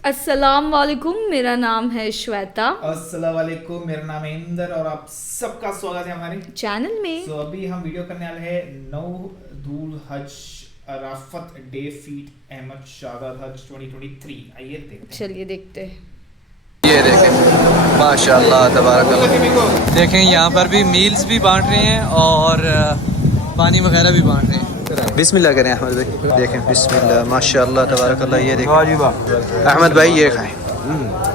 अस्सलाम वालेकुम, मेरा नाम है श्वेता। अस्सलाम वालेकुम, मेरा नाम है इंदर और आप सबका स्वागत है हमारे चैनल में। अभी हम वीडियो करने वाले हैं 9 दूल हज अराफत डे फीट अहमद शादात हज 2023। आइए देखते हैं। चलिए देखते हैं। ये देखें माशाल्लाह तबारकल्लाह। देखें यहाँ पर भी मील्स भी बांट रहे हैं और पानी वगैरह भी बांट रहे हैं। बिस्मिल्लाह करें अहमद भाई, देखें बिस्मिल्लाह माशाल्लाह तबारकल्लाह। ये देखें अहमद भाई, ये खाएं।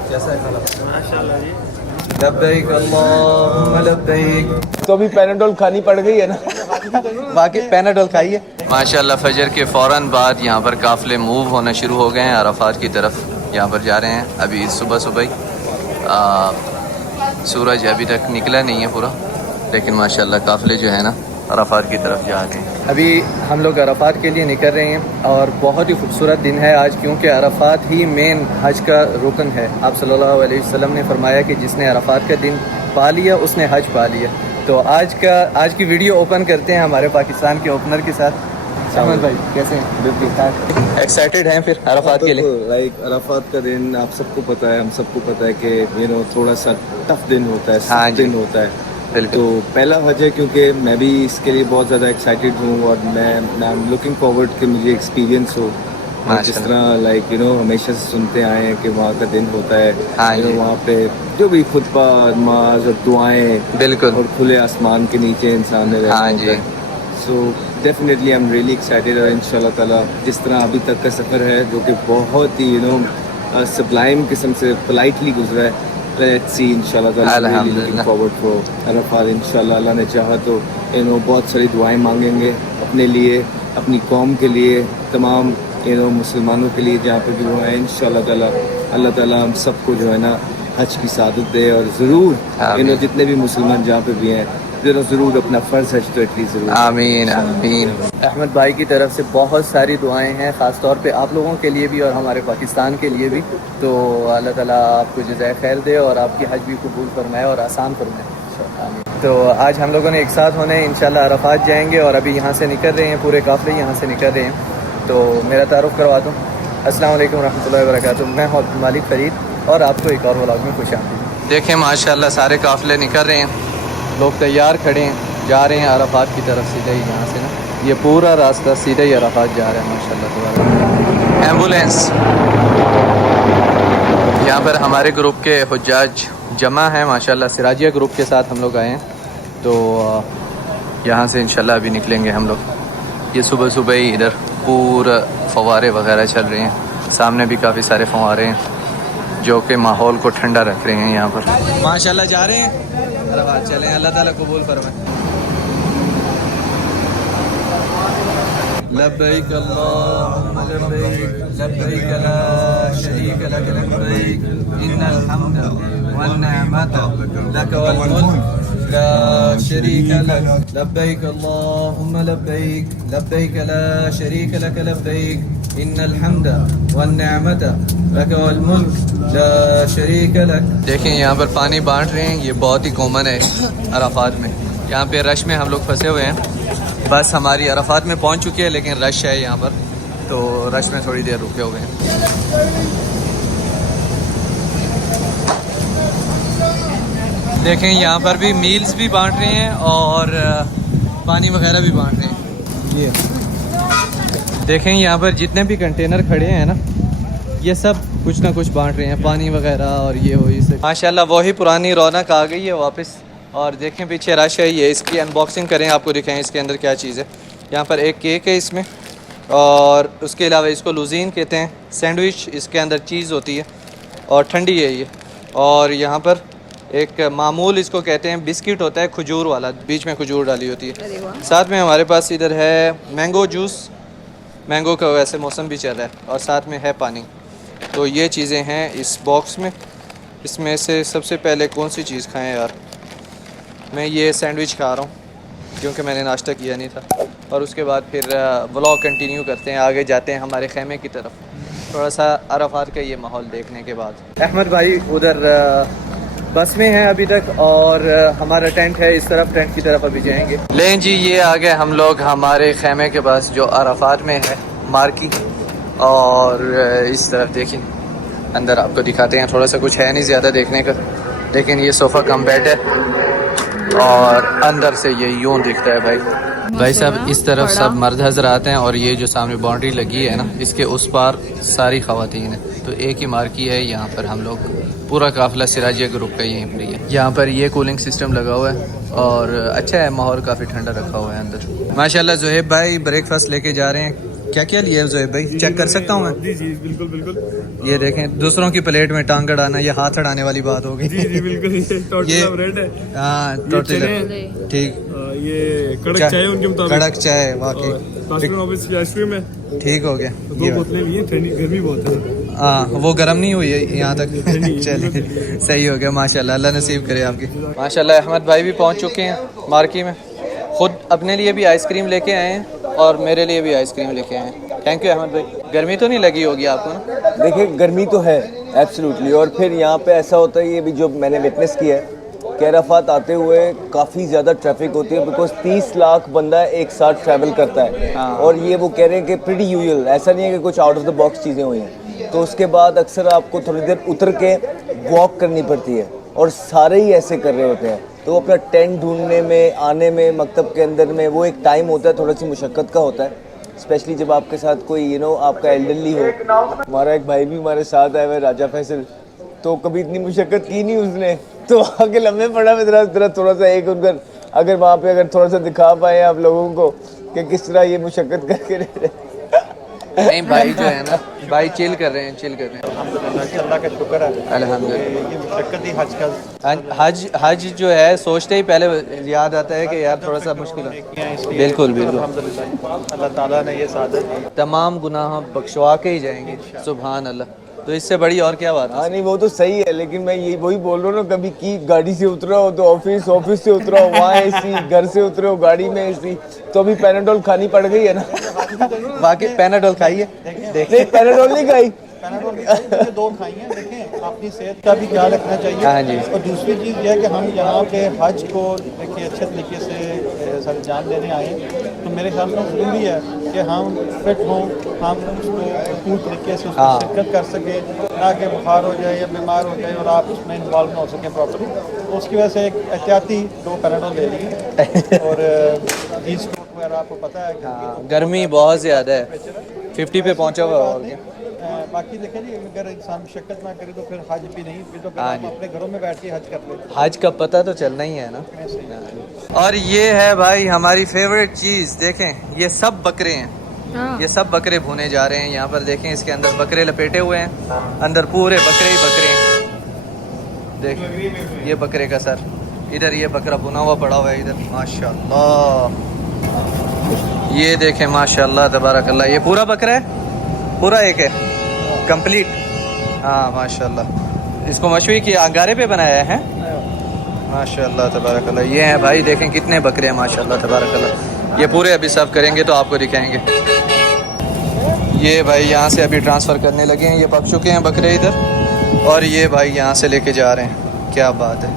कैसा है खाना? माशाल्लाह जी। लब्बैक अल्लाहुम्मा लब्बैक। तो अभी पैनाडोल खानी पड़ गई है ना। बाकी पैनाडोल खाइए। माशाल्लाह फजर के फ़ौरन बाद यहाँ पर काफ़िले मूव होना शुरू हो गए हैं अराफात की तरफ। यहाँ पर जा रहे हैं अभी सुबह सुबह ही। सूरज अभी तक निकला नहीं है पूरा, लेकिन माशाल्लाह काफ़िले जो है ना अराफात की तरफ जा रहे हैं। अभी हम लोग अराफात के लिए निकल रहे हैं और बहुत ही खूबसूरत दिन है आज, क्योंकि अराफात ही मेन हज का रुकन है। आप सल्लल्लाहु अलैहि वसल्लम ने फरमाया कि जिसने अराफात का दिन पा लिया उसने हज पा लिया। तो आज की वीडियो ओपन करते हैं हमारे पाकिस्तान के ओपनर के साथ। अहमद भाई कैसे हैं? बिल्कुल ठीक। एक्साइटेड हैं फिर अराफात के लिए? लाइक अराफात का दिन आप सबको पता है, हम सबको पता है कि थोड़ा सा टफ दिन होता है, हाँ दिन होता है। बिल्कुल। तो पहला हज है, क्योंकि मैं भी इसके लिए बहुत ज़्यादा एक्साइटेड हूँ और मैं आई एम लुकिंग फॉरवर्ड कि मुझे एक्सपीरियंस हो। जिस तरह हमेशा से सुनते आए हैं कि वहाँ का दिन होता है, वहाँ पे जो भी खुतबा नमाज और दुआएं, बिल्कुल, और खुले आसमान के नीचे इंसान ने रहना होता है। So definitely I am really excited और इंशाल्लाह ताला जिस तरह अभी तक का सफ़र है जो कि बहुत ही सबलाइम किस्म से पोलाइटली गुजरा है, लेट्स सी इंशाल्लाह ताला लुकिंग फॉरवर्ड फॉर अराफात। इंशाल्लाह अल्लाह ने चाहा तो बहुत सारी दुआएं मांगेंगे अपने लिए, अपनी कौम के लिए, तमाम मुसलमानों के लिए जहाँ पे भी वो हैं। इंशाल्लाह ताला अल्लाह ताला हम सबको जो है ना हज की सादत दे और ज़रूर जितने भी मुसलमान जहाँ पे भी हैं ज़रूर अपना फ़र्ज़ हज तो एटलीस्ट ज़रूर। आमीन आमीन। अहमद भाई की तरफ से बहुत सारी दुआएं हैं, ख़ास तौर पे आप लोगों के लिए भी और हमारे पाकिस्तान के लिए भी। तो अल्लाह ताला आपको जज़ाए खैर दे और आपकी हज भी कबूल फरमाए और आसान फरमाए। तो आज हम लोगों ने एक साथ होने इंशाल्लाह अराफात जाएंगे और अभी यहाँ से निकल रहे हैं, पूरे काफ़िले यहाँ से निकल रहे हैं। तो मेरा तारुफ़ करवा दूँ। अस्सलाम वालेकुम रहमतुल्लाहि व बरकातुहू। मैं मालिक फ़रीद और आपको एक और व्लॉग में खुशामदीद। देखें माशाल्लाह सारे काफ़िले निकल रहे हैं, लोग तैयार खड़े हैं, जा रहे हैं अराफात की तरफ। सीधे ही यहाँ से ना ये पूरा रास्ता सीधे ही अराफात जा रहा है माशाल्लाह। एम्बुलेंस यहाँ पर हमारे ग्रुप के हुज्जाज जमा हैं माशाल्लाह। सिराजिया ग्रुप के साथ हम लोग आए हैं, तो यहाँ से इंशाल्लाह अभी निकलेंगे हम लोग। ये सुबह सुबह ही इधर पूरा फव्वारे वगैरह चल रहे हैं, सामने भी काफ़ी सारे फव्वारे हैं जो कि माहौल को ठंडा रख रहे हैं यहाँ पर। माशाल्लाह जा रहे हैं अराफात, चलें, अल्लाह ताला कबूल फरमाए। लब्बैक अल्लाहुम्मा लब्बैक, लब्बैक ला शरीक लक लब्बैक, इन्नल हम्द वन निअमत लक वल मुल्क ला शरीक लक, लब्बैक अल्लाहुम्मा लब्बैक, लब्बैक ला शरीक लक लब्बैक, इन्नल हम्द वन निअमत लक वल मुल्क ला शरीक लक। देखें यहाँ पर पानी बांट रहे हैं, ये बहुत ही कॉमन है अराफात में। यहाँ पे रश में हम लोग फंसे हुए हैं। बस हमारी अराफात में पहुँच चुकी है, लेकिन रश है यहाँ पर, तो रश में थोड़ी देर रुके हुए हैं। देखें यहाँ पर भी मील्स भी बांट रहे हैं और पानी वगैरह भी बांट रहे हैं। ये देखें यहाँ पर जितने भी कंटेनर खड़े हैं ना, ये सब कुछ ना कुछ बांट रहे हैं, पानी वगैरह और ये वही से। माशाल्लाह वही पुरानी रौनक आ गई है वापस। और देखें पीछे रश है, ये इसकी अनबॉक्सिंग करें, आपको दिखाएं इसके अंदर क्या चीज़ है। यहाँ पर एक केक है इसमें, और उसके अलावा इसको लुजीन कहते हैं, सैंडविच, इसके अंदर चीज़ होती है और ठंडी है ये। और यहाँ पर एक मामूल इसको कहते हैं, बिस्किट होता है खजूर वाला, बीच में खजूर डाली होती है। साथ में हमारे पास इधर है मैंगो जूस, मैंगो का वैसे मौसम भी चल रहा है, और साथ में है पानी। तो ये चीज़ें हैं इस बॉक्स में। इसमें से सबसे पहले कौन सी चीज़ खाएं यार? मैं ये सैंडविच खा रहा हूँ क्योंकि मैंने नाश्ता किया नहीं था। और उसके बाद फिर व्लॉग कंटिन्यू करते हैं, आगे जाते हैं हमारे खेमे की तरफ, थोड़ा सा अराफात का ये माहौल देखने के बाद। अहमद भाई उधर बस में है अभी तक, और हमारा टेंट है इस तरफ, टेंट की तरफ अभी जाएंगे। लें जी, ये आ गए हम लोग हमारे खेमे के पास जो अराफात में है, मार्की। और इस तरफ देखिए अंदर आपको दिखाते हैं। थोड़ा सा कुछ है नहीं ज़्यादा देखने का, लेकिन ये सोफ़ा कम बेड है और अंदर से ये यूँ दिखता है भाई साहब। इस तरफ सब मर्द हजरात हैं और ये जो सामने बाउंड्री लगी है ना, इसके उस पार सारी ख़वातीन हैं। तो एक ही मार्की है यहाँ पर, हम लोग पूरा काफ़िला सिराजिया ग्रुप का यहीं पर ही है। यहाँ पर ये कूलिंग सिस्टम लगा हुआ है और अच्छा है, माहौल काफ़ी ठंडा रखा हुआ है अंदर। माशाल्लाह ज़ुहैब भाई ब्रेकफास्ट लेके जा रहे हैं। क्या क्या लिया है ज़ुहैब भाई, चेक कर सकता हूँ मैं? जी जी बिल्कुल बिल्कुल। ये देखें, दूसरों की प्लेट में टांग अड़ाना, ये हाथ अड़ाने वाली बात हो गई। जी जी बिल्कुल। ये टोटला ब्रेड है। हाँ टोटला, ठीक। ये कड़क चाय उनके मुताबिक, कड़क चाय वाकई आइसक्रीम है। ठीक हो गया। 2 बोतलें भी हैं, ठंडी गर्मी बहुत है। हाँ वो गर्म नहीं हुई है यहाँ तक। चलिए सही हो गया माशाल्लाह, अल्लाह नसीब करे आपकी। माशाल्लाह अहमद भाई भी पहुँच चुके हैं मार्की में, खुद अपने लिए भी आइसक्रीम लेके आए हैं और मेरे लिए भी आइसक्रीम लेके आए हैं। थैंक यू अहमद भाई। गर्मी तो नहीं लगी होगी आपको ना? देखिए गर्मी तो है एब्सोल्युटली, और फिर यहाँ पे ऐसा होता है, ये भी जो मैंने विटनेस किया है कि अराफात आते हुए काफ़ी ज़्यादा ट्रैफिक होती है, बिकॉज 30 लाख बंदा एक साथ ट्रैवल करता है। और ये वो कह रहे हैं कि प्रीटी यूजुअल, ऐसा नहीं है कि कुछ आउट ऑफ द बॉक्स चीज़ें हुई हैं। तो उसके बाद अक्सर आपको थोड़ी देर उतर के वॉक करनी पड़ती है और सारे ही ऐसे कर रहे होते हैं। तो अपना टेंट ढूंढने में, आने में, मकतब के अंदर में, वो एक टाइम होता है, थोड़ा सी मुशक्क़त का होता है, स्पेशली जब आपके साथ कोई आपका एल्डरली हो। हमारा एक भाई भी हमारे साथ आया हुआ है, राजा फैसल, तो कभी इतनी मुशक्क़त की नहीं उसने, तो आगे लम्बे पड़ा में जरा थोड़ा सा एक उनका, अगर वहाँ पे अगर थोड़ा सा दिखा पाए आप लोगों को कि किस तरह ये मुशक्क़त करके रह रहे। नहीं भाई जो है ना, भाई चिल कर रहे हैं, चिल कर रहे हैं। अल्लाह का शुक्र है अल्हम्दुलिल्लाह। ये मुशक्कत ही हज का हज जो है सोचते ही पहले याद आता है कि यार थोड़ा सा मुश्किल है। बिल्कुल बिल्कुल, अल्लाह ताला ने ये सादत तमाम गुनाह बख्शवा के ही जाएंगे। सुभान अल्लाह, तो इससे बड़ी और क्या बात है? हाँ नहीं वो तो सही है, लेकिन मैं यही वही बोल रहा हूँ ना, कभी की गाड़ी से उतरा हो तो ऑफिस, ऑफिस से उतरा हो वहाँ एसी, घर से उतरे हो गाड़ी में एसी, तो अभी पैनाडोल खानी पड़ गई है ना। बाकी पैनाडोल खाइए, नहीं पैनाडोल नहीं खाई, पैनाडोल 2 खाई हैं। देखें अपनी सेहत का भी ख्याल रखना चाहिए। हाँ जी। और दूसरी चीज़ यह है कि हम यहाँ के हज को देखिए अच्छे तरीके से सर जान देने आए, तो मेरे ख्याल में ज़रूरी है कि हम फिट हों, हम उसको पूरी तरीके से उसमें शिरकत कर सकें, ना कि बुखार हो जाए या बीमार हो जाए और आप उसमें इन्वॉल्व ना हो सकें प्रॉपर्ली। तो उसकी वजह से एक एहतियाती 2 पैनाडोल ले लिए। और जीन्स कोट वगैरह आपको पता है कि गर्मी बहुत ज़्यादा है, 50 पे पहुँचा हुआ और क्या। बाकी देखें जी, अगर इंसान मुशक्कत ना करे तो फिर हज भी नहीं, फिर तो फिर आप अपने घरों में बैठ के हज कर ले। हज का पता तो चलना ही है ना। और ये है भाई हमारी फेवरेट चीज़, देखें ये सब बकरे हैं, ये सब बकरे भुने जा रहे हैं यहाँ पर। देखें इसके अंदर बकरे लपेटे हुए हैं, अंदर पूरे बकरे ही बकरे हैं। देखें ये बकरे का सर, इधर ये बकरा भुना हुआ पड़ा हुआ है इधर, माशाल्लाह। ये देखें माशाल्लाह तबारकल्लाह, ये पूरा बकरा है, पूरा एक है कंप्लीट। हाँ माशाल्लाह, इसको मशवी की अंगारे पे बनाया है माशाल्लाह तबारकल्लाह। ये हैं भाई, देखें कितने बकरे हैं माशाल्लाह तबारकल्लाह। ये पूरे अभी सब करेंगे तो आपको दिखाएंगे। ये भाई यहाँ से अभी ट्रांसफ़र करने लगे हैं, ये पक चुके हैं बकरे इधर, और ये भाई यहाँ से लेके जा रहे हैं। क्या बात है,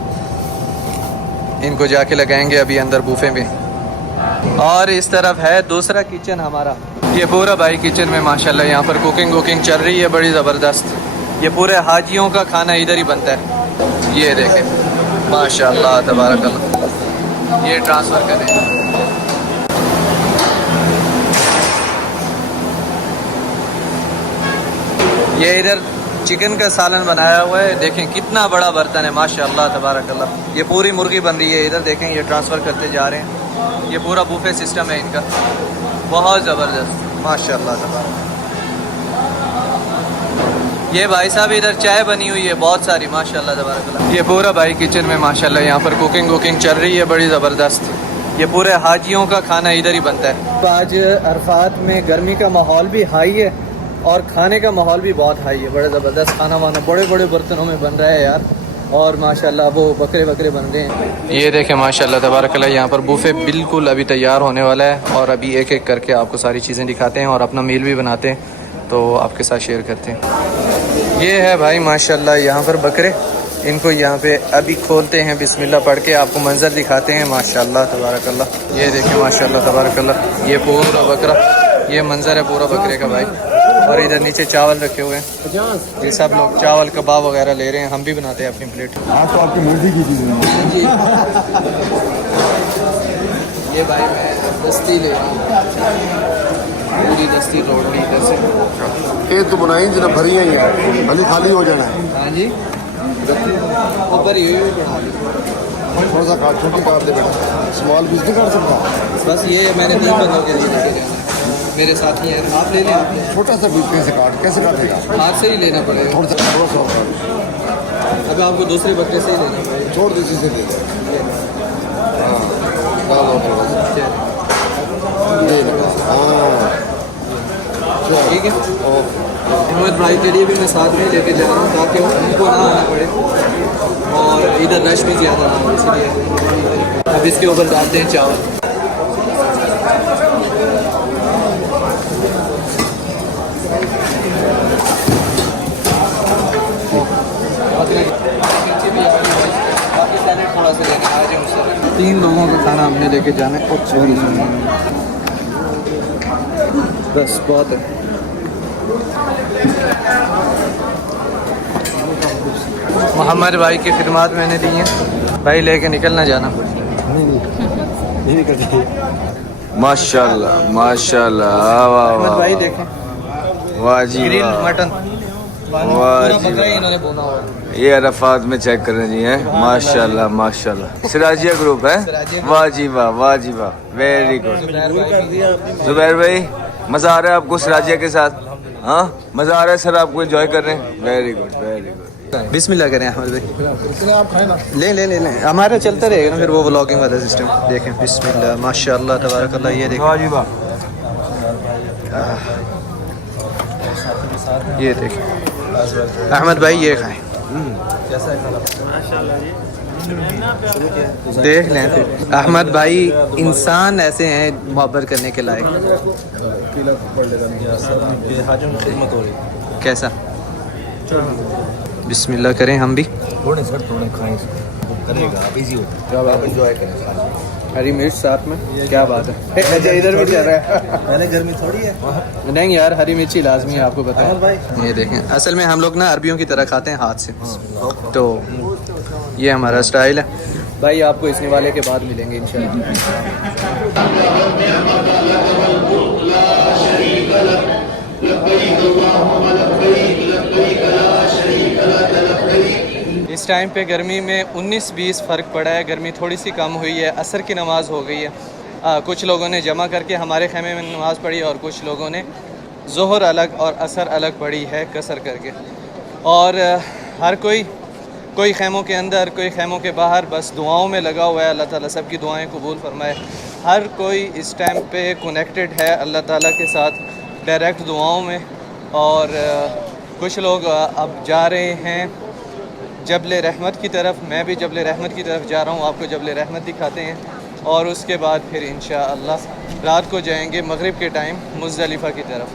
इनको जाके लगाएंगे अभी अंदर बूफे में। और इस तरफ है दूसरा किचन हमारा, ये पूरा भाई किचन में माशाल्लाह यहाँ पर कुकिंग चल रही है बड़ी ज़बरदस्त। ये पूरे हाजियों का खाना इधर ही बनता है। ये देखें माशाल्लाह तबारकल्लाह, ये ट्रांसफ़र करें। ये इधर चिकन का सालन बनाया हुआ है, देखें कितना बड़ा बर्तन है माशाल्लाह तबारकल्लाह। ये पूरी मुर्गी बन रही है इधर, देखें ये ट्रांसफ़र करते जा रहे हैं। ये पूरा बूफे सिस्टम है इनका, बहुत ज़बरदस्त माशाल्लाह तबारकल्लाह। ये भाई साहब इधर चाय बनी हुई है बहुत सारी माशाल्लाह तबारकल्लाह। ये पूरा भाई किचन में माशाल्लाह यहाँ पर कुकिंग चल रही है बड़ी ज़बरदस्त। ये पूरे हाजियों का खाना इधर ही बनता है। तो आज अरफात में गर्मी का माहौल भी हाई है और खाने का माहौल भी बहुत हाई है, बड़ा ज़बरदस्त खाना वाना बड़े बड़े बर्तनों में बन रहा है यार, और माशाल्लाह वो बकरे बन रहे हैं। ये देखें माशाल्लाह तबारकल्लाह, यहाँ पर बूफे बिल्कुल अभी तैयार होने वाला है और अभी एक एक करके आपको सारी चीज़ें दिखाते हैं और अपना मील भी बनाते हैं, तो आपके साथ शेयर करते हैं। ये है भाई माशाल्लाह यहाँ पर बकरे, इनको यहाँ पे अभी खोलते हैं, बिस्मिल्लाह पढ़ के आपको मंजर दिखाते हैं माशाल्लाह तबारकल्लाह। ये देखें माशाल्लाह तबारकल्लाह, ये पूरा बकरा, ये मंजर है पूरा बकरे का भाई और इधर नीचे चावल रखे हुए हैं। ये सब लोग चावल कबाब वगैरह ले रहे हैं, हम भी बनाते हैं अपनी प्लेट। आज तो आपकी मर्जी की चीज़ है जी। ये भाई मैं दस्ती ले रहा हूँ, पूरी दस्ती तोड़ ली इधर से। ये तो बनाई जना भरी है यार, खाली खाली हो जाना है। हाँ जी, ऊपर ये भी बना ली। थोड़ा सा काट, छोटी काट दे बेटा, स्मॉल पीस नहीं कर सकता। बस ये मैंने 3 बंदों के लिए लेके जाना है, मेरे साथी हैं, आप ले लें। आप छोटा सा पीस कैसे काटेगा? हाथ से ही लेना पड़ेगा, थोड़ा सा काट। अब आपको दूसरे बकरे से ही लेना पड़ेगा। छोड़ दो, इसी से दे दो। हाँ, डालो थोड़ा सा, ये लो। हाँ, ठीक है। अहमद भाई के लिए भी मैं साथ में लेके जा रहा हूँ ताकि उनको ना आना पड़े और इधर रश भी ज़्यादा ना हो, इसलिए अब इसके ऊपर डालते हैं चावल। थोड़ा सा लेना आ जाए मुझसे। 3 लोगों का खाना हमने लेके जाना है। बस बहुत है। मोहम्मद भाई की खिदमत मैंने दी हैं, भाई लेके निकलना जाना। नहीं निकलती। माशाल्लाह माशाल्लाह, वाह मोहम्मद वाह भाई वाह, देखें, वाह जी ग्रिल वाह। मटन वाह जी बकरा ही वाह। इन्होंने बोना हुआ। ये अरफात में चेक कर रहे जी हैं, माशाल्लाह माशाल्लाह। सिराजिया ग्रुप है, वाह जी वाह, वाह जी वाह, वेरी गुड। जुबैर भाई, मज़ा आ रहा है आपको सिराजिया के साथ? हाँ, मज़ा आ रहा है सर, आपको एंजॉय कर रहे हैं? Very good very good. बिस्मिल्लाह करें अहमद भाई, आप खाए ना। ले हमारा चलता रहेगा ना फिर वो व्लॉगिंग वाला सिस्टम। देखें, बिस्मिल्लाह माशाल्लाह तबारकल्लाह। ये देखें, वाह जी वाह। ये देखें अहमद भाई, ये खाएं। देख लें फिर। अहमद भाई इंसान ऐसे हैं मोहब्बत करने के लायक। कैसा? बिस्मिल्लाह करें हम भी। थोड़े सर, थोड़े खाएं, करेगा आप, इजी होता है, आप एंजॉय करें। हरी मिर्च साथ में, क्या बात है। अच्छा, इधर भी चल रहा है। पहले गर्मी थोड़ी है। नहीं यार, हरी मिर्ची लाजमी है, आपको पता है। ये देखें, असल में हम लोग ना अरबियों की तरह खाते हैं हाथ से, तो ये हमारा स्टाइल है भाई। आपको इसने वाले के बाद मिलेंगे इंशाल्लाह। इस टाइम पे गर्मी में 19-20 फ़र्क पड़ा है, गर्मी थोड़ी सी कम हुई है, असर की नमाज़ हो गई है। कुछ लोगों ने जमा करके हमारे खेमे में नमाज़ पढ़ी और कुछ लोगों ने ज़ोहर अलग और असर अलग पढ़ी है कसर करके। और हर कोई खेमों के अंदर, कोई खेमों के बाहर बस दुआओं में लगा हुआ है। अल्लाह ताला सबकी दुआएं कबूल फरमाए। हर कोई इस टाइम पे कनेक्टेड है अल्लाह ताला के साथ डायरेक्ट दुआओं में। और कुछ लोग अब जा रहे हैं जबल रहमत की तरफ, मैं भी जबल रहमत की तरफ जा रहा हूँ, आपको जबल रहमत दिखाते हैं। और उसके बाद फिर इंशाअल्लाह रात को जाएंगे मगरिब के टाइम मुज़दलिफ़ा की तरफ।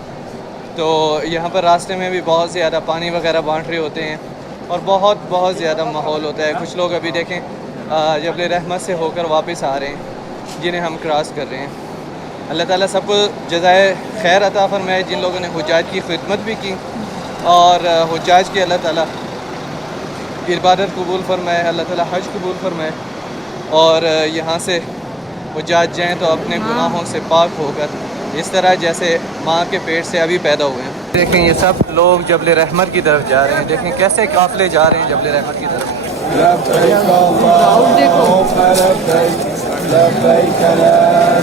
तो यहाँ पर रास्ते में भी बहुत ज़्यादा पानी वगैरह बांट रहे होते हैं और बहुत ज़्यादा माहौल होता है। कुछ लोग अभी देखें जबल रहमत से होकर वापस आ रहे हैं, जिन्हें हम क्रॉस कर रहे हैं। अल्लाह ताला सबको जज़ाए खैर अता फरमाए, जिन लोगों ने हुज्जाज की खिदमत भी की और हुज्जाज की अल्लाह ताला इबादत कबूल फरमाए, अल्लाह ताला हज कबूल फरमाए और यहाँ से हुज्जाज जाएँ तो अपने गुनाहों से पाक होकर इस तरह जैसे माँ के पेट से अभी पैदा हुए हैं। देखें, ये सब लोग जबल रहमत की तरफ जा रहे हैं। देखें कैसे काफ़िले जा रहे हैं जबल रहमत की तरफ। लब्बैक अल्लाहुम्मा लब्बैक, लब्बैक ला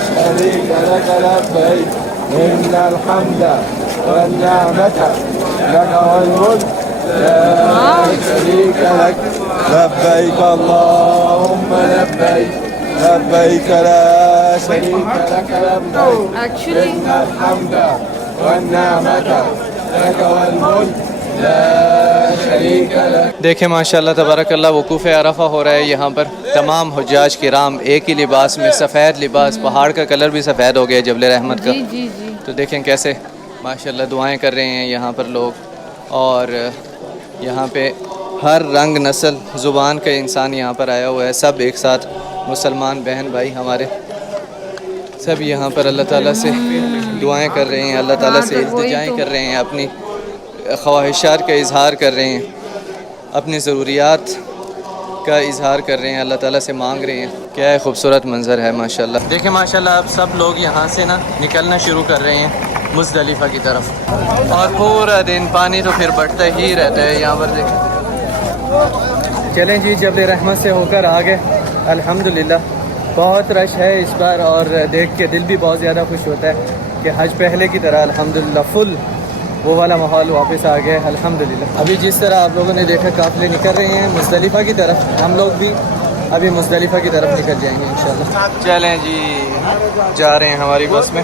शरीक लक लब्बैक, एक्चुअली इन्नल हम्दा वन्निअमता लक वल मुल्क ला शरीक लक। देखें माशाल्लाह तबारकल्लाह, वकूफ़ अरफ़ा हो रहा है यहाँ पर। तमाम हुज्जाज किराम एक ही लिबास में, सफ़ेद लिबास, पहाड़ का कलर भी सफ़ेद हो गया जबल रहमत का। जी जी जी। तो देखें कैसे माशाल्लाह दुआएं कर रहे हैं यहाँ पर लोग। और यहाँ पे हर रंग नस्ल ज़ुबान का इंसान यहाँ पर आया हुआ है, सब एक साथ मुसलमान बहन भाई हमारे सब यहाँ पर अल्लाह ताला से दुआएं कर रहे हैं, अल्लाह ताला से हाँ, तो वही इल्तिजाएं तो। कर रहे हैं, अपनी ख्वाहिशात का इजहार कर रहे हैं, अपनी ज़रूरियात का इजहार कर रहे हैं, अल्लाह ताला से मांग रहे हैं। क्या है खूबसूरत मंज़र है माशाल्लाह। देखें माशाल्लाह अब सब लोग यहाँ से ना निकलना शुरू कर रहे हैं मुज़दलिफ़ा की तरफ, और पूरा दिन पानी तो फिर बढ़ता ही रहता है यहाँ पर। देखें चलें जी, जबल रहमत से होकर आ गए अल्हम्दुलिल्लाह। बहुत रश है इस बार और देख के दिल भी बहुत ज़्यादा खुश होता है कि हज पहले की तरह अल्हम्दुलिल्लाह फुल वो वाला माहौल वापस आ गया अल्हम्दुलिल्लाह। अभी जिस तरह आप लोगों ने देखा काफ़िले निकल रहे हैं मुज़दलिफ़ा की तरफ, हम लोग भी अभी मुज़दलिफ़ा की तरफ निकल जाएंगे इंशाल्लाह। चलें जी, जा रहे हैं हमारी बस में।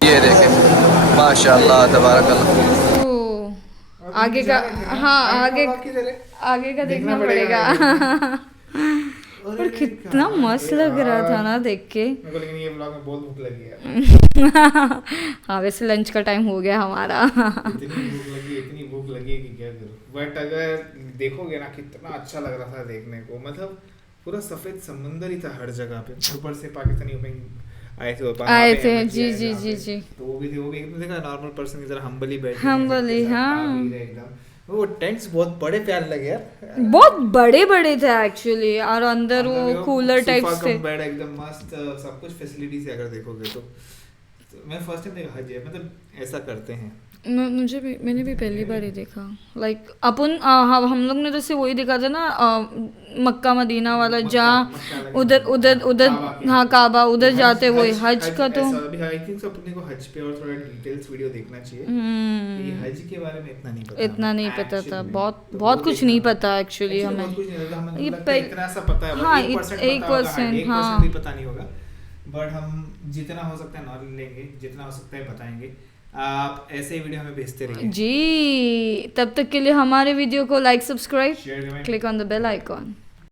ये देखें माशाल्लाह तबारकल्लाह। ओ, आगे का हाँ आगे का देखना पड़ेगा। पर कितना मस्त लग रहा था ना देख के। मेरे को लेकिन ये ब्लॉग में बहुत भूख लगी है। हाँ वैसे लंच का टाइम हो गया हमारा। इतनी भूख लगी कि क्या करूं। बट अगर देखोगे ना कितना अच्छा लग रहा था देखने को, मतलब पूरा सफेद समंदर ही था हर जगह पे। ऊपर से पाकिस्तानी आए थे जी जी जी जी। तो वो भी एकदम देखा नॉर्मल पर्सन की तरह हम्बली बैठे, हम्बली, हाँ। एकदम। वो टेंट्स बहुत बड़े प्यारे लगे यार, बहुत बड़े बड़े थे एक्चुअली, और अंदर वो कूलर टाइप्स थे। बेड एकदम मस्त, सब कुछ फैसिलिटीज अगर देखोगे तो मैं फर्स्ट टाइम देखा हज है, मतलब ऐसा करते हैं। मैंने भी पहली बार ही देखा। लाइक अपन हम लोग ने तो सिर्फ वही देखा था ना, मक्का मदीना वाला, जहाँ उधर हाँ काबा उधर जाते वही। हज का तो आई थिंक अपने को हज पे और थोड़ा डिटेल्स वीडियो देखना चाहिए। ये हज के बारे में इतना नहीं पता था। बहुत कुछ नहीं पता एक्चुअली हमें। ये इतना सा पता है, हाँ, 1% हाँ। भी पता नहीं होगा। बट हम जितना हो सकता है नॉलेज लेंगे, जितना हो सकता है बताएंगे। आप ऐसे ही वीडियो हमें भेजते रहिए जी। तब तक के लिए हमारे वीडियो को लाइक, सब्सक्राइब, शेयर करें। Click on the bell icon.